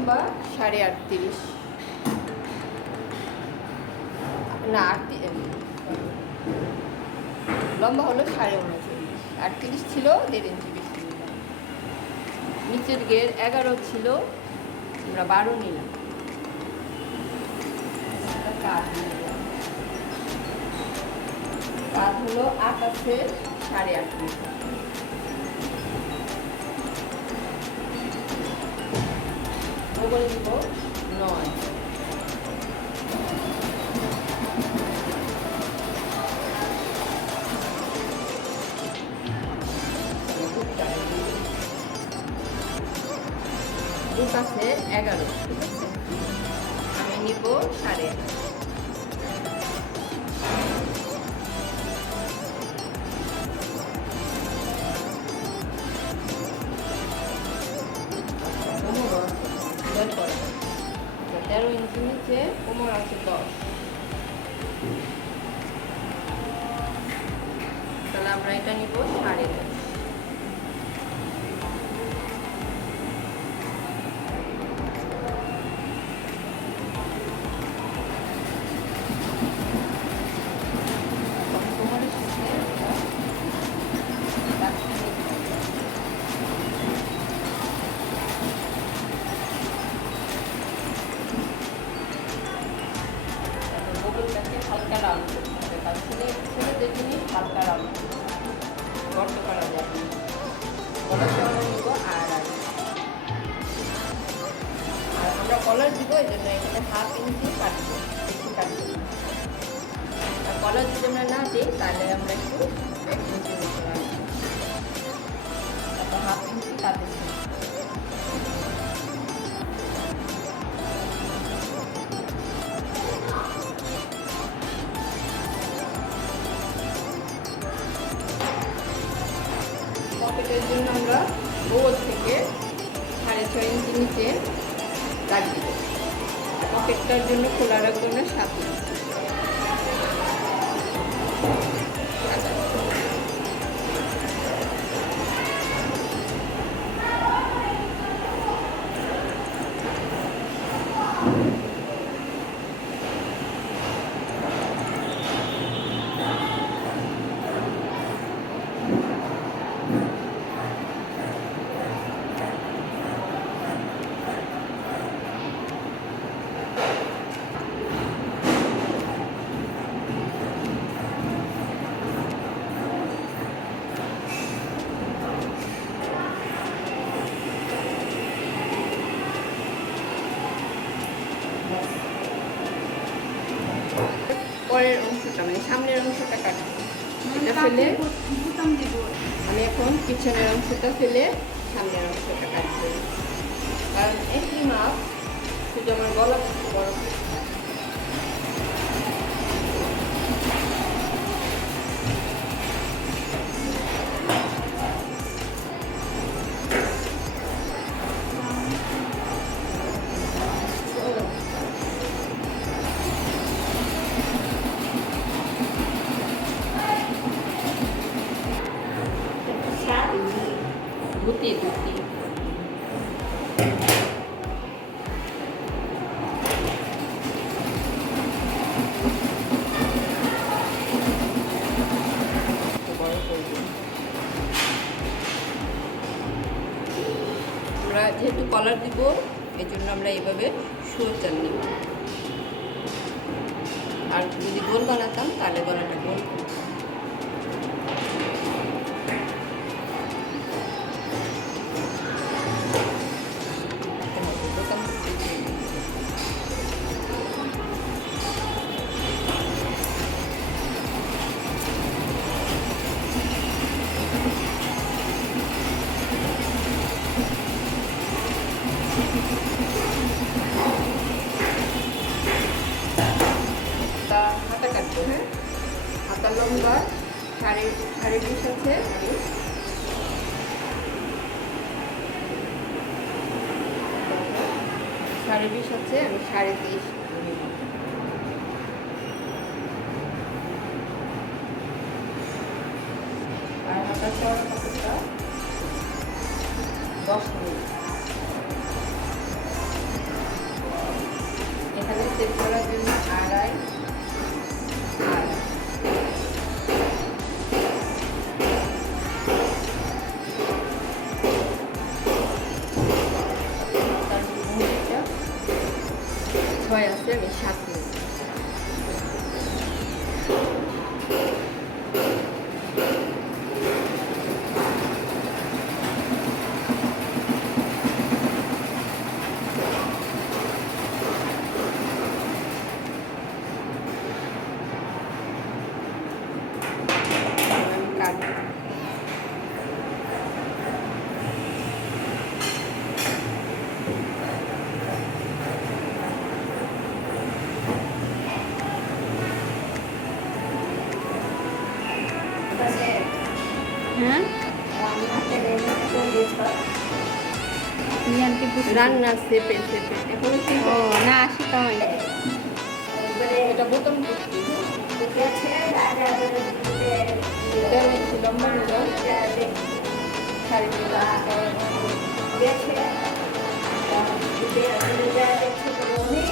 লম্বা 38.5, না লম্বা হলো 39.5, 38 ছিল 1.5 ইঞ্চি বেশি নিলাম। নিচের গের 11 ছিল, আমরা 12 নিলাম। কাজ হলো আকাশের 8.5 মিটার। মোবাইল দিব 9। দুপাশে 11, ঠিক আছে, আমি নিব 8.5। কোমর 13 ইঞ্চি নিচে, কোমর আছে 10। তাহলে আমরা এটা নিব 10.5। হালকা রাউন্ড করতে হবে, কারণ ছেলেদের জিনিস হালকা রাউন্ড গর্ত করা যাবে না। কলার দেওয়া দিব আর আমরা কলার দিব, এই জন্য এখানে 1/2 ইঞ্চি কাটবো, বেশি কাটবো না। আর কলার যদি আমরা না দিই তাহলে আমরা একটু 1 ইঞ্চি মতো রাখবো, তারপর 1/2 ইঞ্চি কাটবো। পকেটের জন্য আমরা গোল থেকে 6.5 ইঞ্চি নিচে দাগ দিব। পকেটটার জন্য খোলা রাখবো না 7 ইঞ্চি। পরের অংশটা মানে সামনের অংশটা কাটবো, এটা ফেলে আমি এখন পিছনের অংশটা ফেলে সামনের অংশটা কাটবো। কারণ একই মাপ, শুধু আমার গলা বড়। ধুতি আমরা যেহেতু কলার দিব, এই জন্য আমরা এইভাবে সোজা নিব। আর যদি গোল বানাতাম তাহলে গলাটা গোল হাতা কাটবো। হ্যাঁ, হাতা লম্বা 20.5 আছে, আমি 20.5 আছে, আমি 30.5। আর হাতা চওড়া কাপড়টা 10 মিনিট। নিয়ানকে বুঝি রান্না সেপে সেপে এখন কি ও না শিখা হয়নি এটা বোতাম করছি তেল নিচ্ছি লম্বা নিল শাড়ি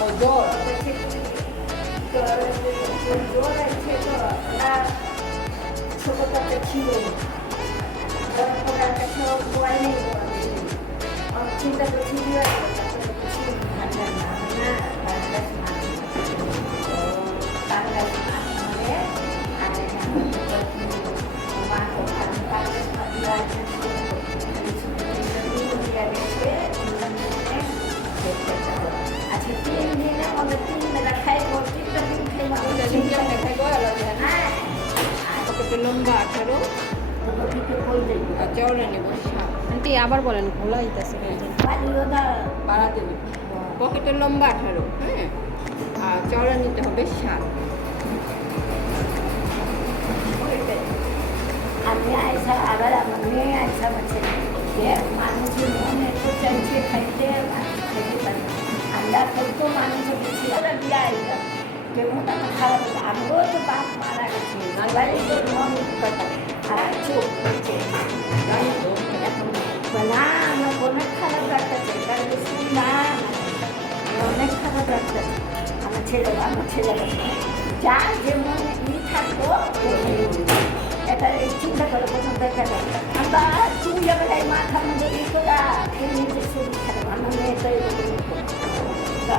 ও জল ছোটটাতে ছিল চিন্তা করছি আচ্ছা 3 দিনে আমাদের 3 বেলা খাইব 3টা দিন খাইব চিংড়ি দেখাই গয়া হ্যাঁ কত লম্বা 18 আর চওড়া নেব 7 আন্টি আবার বলেন খোলা হইতাছে বলছেন বাড়াতে নেব পকেটের লম্বা 18 হ্যাঁ আর চওড়া নিতে হবে 7 আমি আইসা আবার আমার মেয়ে আইসা বলছে যে মানুষের মনে একটু চাইছে খাইতে খাইতে পারি আমরা কত মানুষ বেশি ওরা দিয়ে আইসা কেমন আমার খারাপ হতো আমরাও তো বাপ মারা গেছে সবাই তো মন কথা আর চোখ হচ্ছে জানি তো এখন না আমার অনেক খারাপ লাগতেছে কারণ শুনি না অনেক খারাপ লাগতেছে আমার ছেলেরা যার যেমন থাকবো এটা চিন্তা করে প্রথম দেখা যায় আমরা চুল যাবে মাথা মধ্যে ই করা নিজের শরীর খারাপ আমার মেয়ে তো